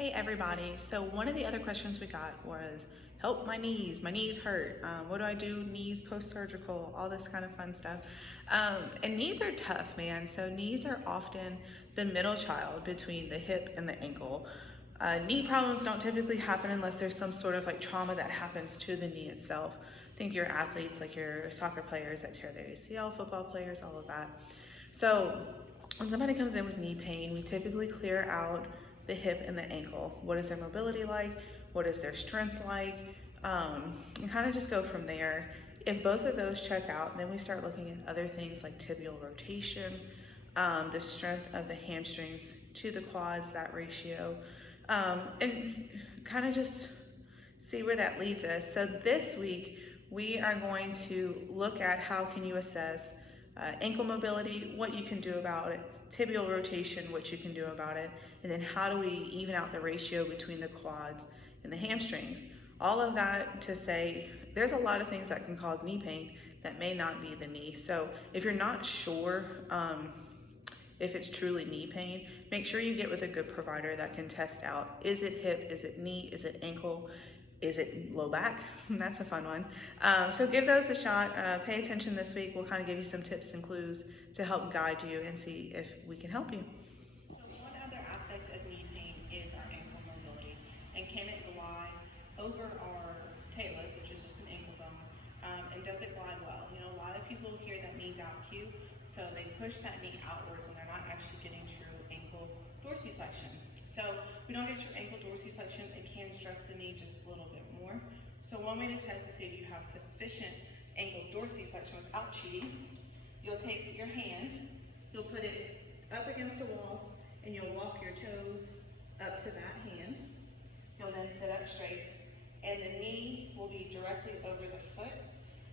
Hey everybody, so one of the other questions we got was, help my knees hurt, what do I do, knees post-surgical, all this kind of fun stuff. And knees are tough, man, so knees are often the middle child between the hip and the ankle. Knee problems don't typically happen unless there's some sort of like trauma that happens to the knee itself. Think your athletes, like your soccer players that tear their ACL, football players, all of that. So when somebody comes in with knee pain, we typically clear out the hip and the ankle. What is their mobility like? What is their strength like? And kind of just go from there. If both of those check out, then we start looking at other things like tibial rotation, the strength of the hamstrings to the quads, that ratio, and kind of just see where that leads us. So this week, we are going to look at how can you assess ankle mobility, what you can do about it, tibial rotation, what you can do about it, and then how do we even out the ratio between the quads and the hamstrings. All of that to say there's a lot of things that can cause knee pain that may not be the knee. So if you're not sure if it's truly knee pain, make sure you get with a good provider that can test out, is it hip, is it knee, is it ankle, is it low back? That's a fun one. So give those a shot. Pay attention this week. We'll kind of give you some tips and clues to help guide you and see if we can help you. So one other aspect of knee pain is our ankle mobility. And can it glide over our talus, which is just an ankle bone, and does it glide well? You know, a lot of people hear that knee's out cue, so they push that knee outwards and they're not actually getting true ankle dorsiflexion. So we don't get your ankle dorsiflexion, it can stress the knee just a little bit more. So one way to test to see if you have sufficient ankle dorsiflexion without cheating, you'll take your hand, you'll put it up against a wall, and you'll walk your toes up to that hand. You'll then sit up straight, and the knee will be directly over the foot.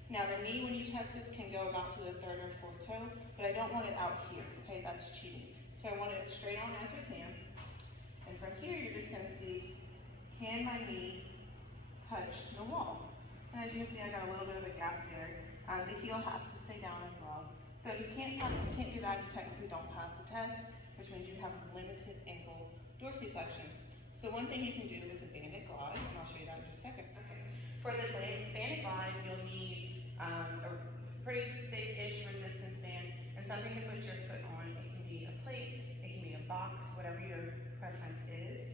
Now the knee, when you test this, can go about to the third or fourth toe, but I don't want it out here, okay? That's cheating. So I want it straight on as we can. And from here, you're just gonna see, can my knee touch the wall? And as you can see, I got a little bit of a gap there. The heel has to stay down as well. So if you can't do that, you technically don't pass the test, which means you have limited ankle dorsiflexion. So one thing you can do is a banded glide, and I'll show you that in just a second. Okay. For the banded glide, you'll need a pretty thick-ish resistance band and something to put your foot on. It can be a plate, it can be a box, whatever your preference is.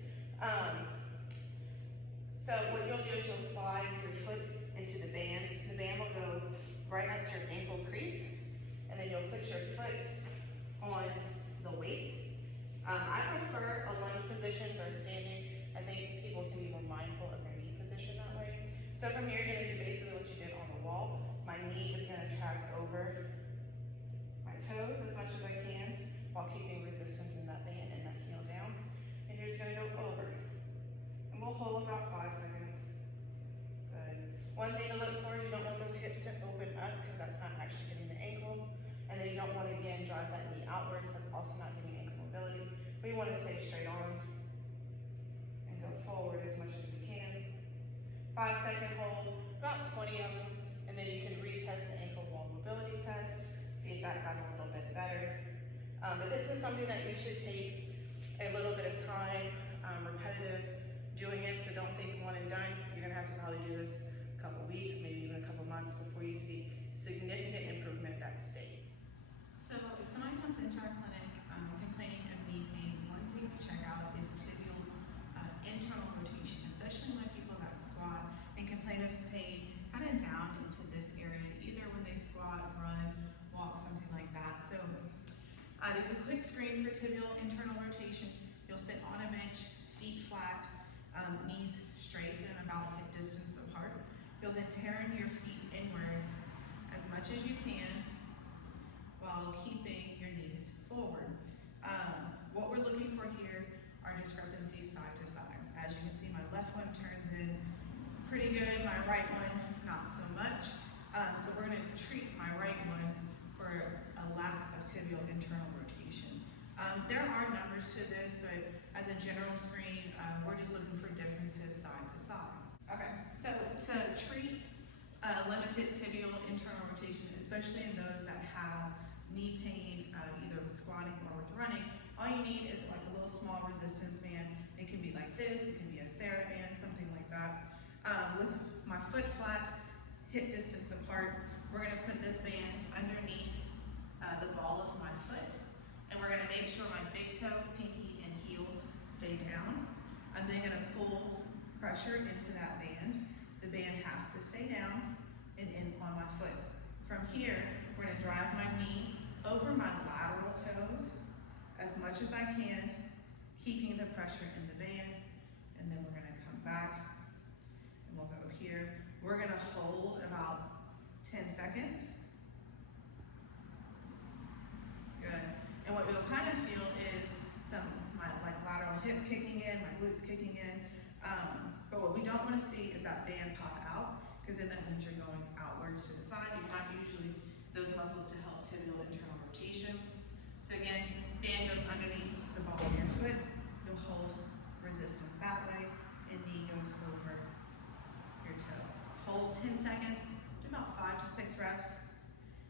So what you'll do is you'll slide your foot into the band. The band will go right at your ankle crease, and then you'll put your foot on the weight. I prefer a lunge position versus standing. I think people can be more mindful of their knee position that way. So from here, you're gonna do basically what you did on the wall. My knee is gonna track over my toes as much as I can while keeping resistance in that band and that heel down. And you're just gonna go over. And we'll hold about 5 seconds. Good. One thing to look for is you don't want those hips to open up because that's not actually getting the ankle. And then you don't want to, again, drive that knee outwards. That's also not getting ankle mobility. We want to stay straight on and go forward as much as we can. 5-second hold, about 20 of them. And then you can retest the ankle wall mobility test, see if that got a little bit better. But this is something that usually takes a little bit of time, repetitive doing it, so don't think one and done. You're gonna have to probably do this a couple weeks, maybe even a couple months before you see significant improvement that stays. So if somebody comes into our clinic complaining of knee pain, one thing to check out is tibial internal rotation, especially when people that squat and complain of pain kind of down into this area, either when they squat, run, walk, something like that. So there's a quick screen for tibial internal rotation. You'll sit on a bench, feet flat, knees straight and about a distance apart. You'll then turn your feet inwards as much as you can while keeping your knees forward. What we're looking for here are discrepancies side to side. As you can see, my left one turns in pretty good, my right one not so much. So we're gonna treat my right one for a lack of tibial internal rotation. There are numbers to this, but as a general screen, we're just looking for differences side to side. Okay, so to treat limited tibial internal rotation, especially in those that have knee pain, either with squatting or with running, all you need is like a little small resistance band. It can be like this. with my foot flat, hip distance apart, we're gonna put this band underneath the ball of my foot, and we're gonna make sure my big toe, pinky, and heel stay down. I'm then gonna pull pressure into that band. The band has to stay down and in on my foot. From here, we're gonna drive my knee over my lateral toes as much as I can, keeping the pressure in the band, and then we're gonna come back and we'll go here. We're gonna hold about 10 seconds. Good. And what you'll kind of feel is my lateral hip kicking in, my glutes kicking in. But what we don't want to see is that band pop out, because then that means you're going outwards to the side. You want usually those muscles to help tibial internal rotation. So again, band goes underneath the ball of your foot. You'll hold resistance that way, and knee goes over your toe. Hold 10 seconds, do about 5 to 6 reps,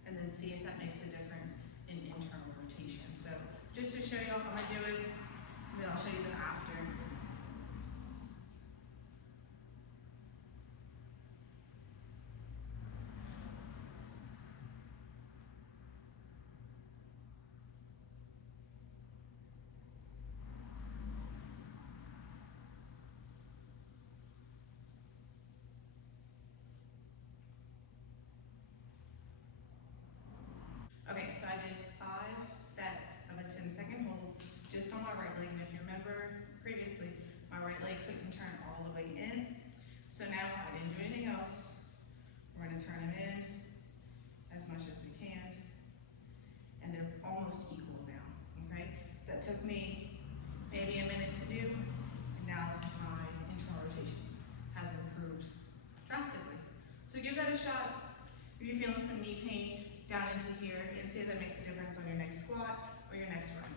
and then see if that makes a difference in internal rotation. So just to show you how I'm gonna do it, and then I'll show you the after. Okay, so I did 5 sets of a 10-second hold just on my right leg. And if you remember previously, my right leg couldn't turn all the way in. So now I didn't do anything else. We're gonna turn them in as much as we can. And they're almost equal now, okay? So that took me maybe a minute to do. And now my internal rotation has improved drastically. So give that a shot. If you're feeling some knee pain, down into here, and see if that makes a difference on your next squat or your next run.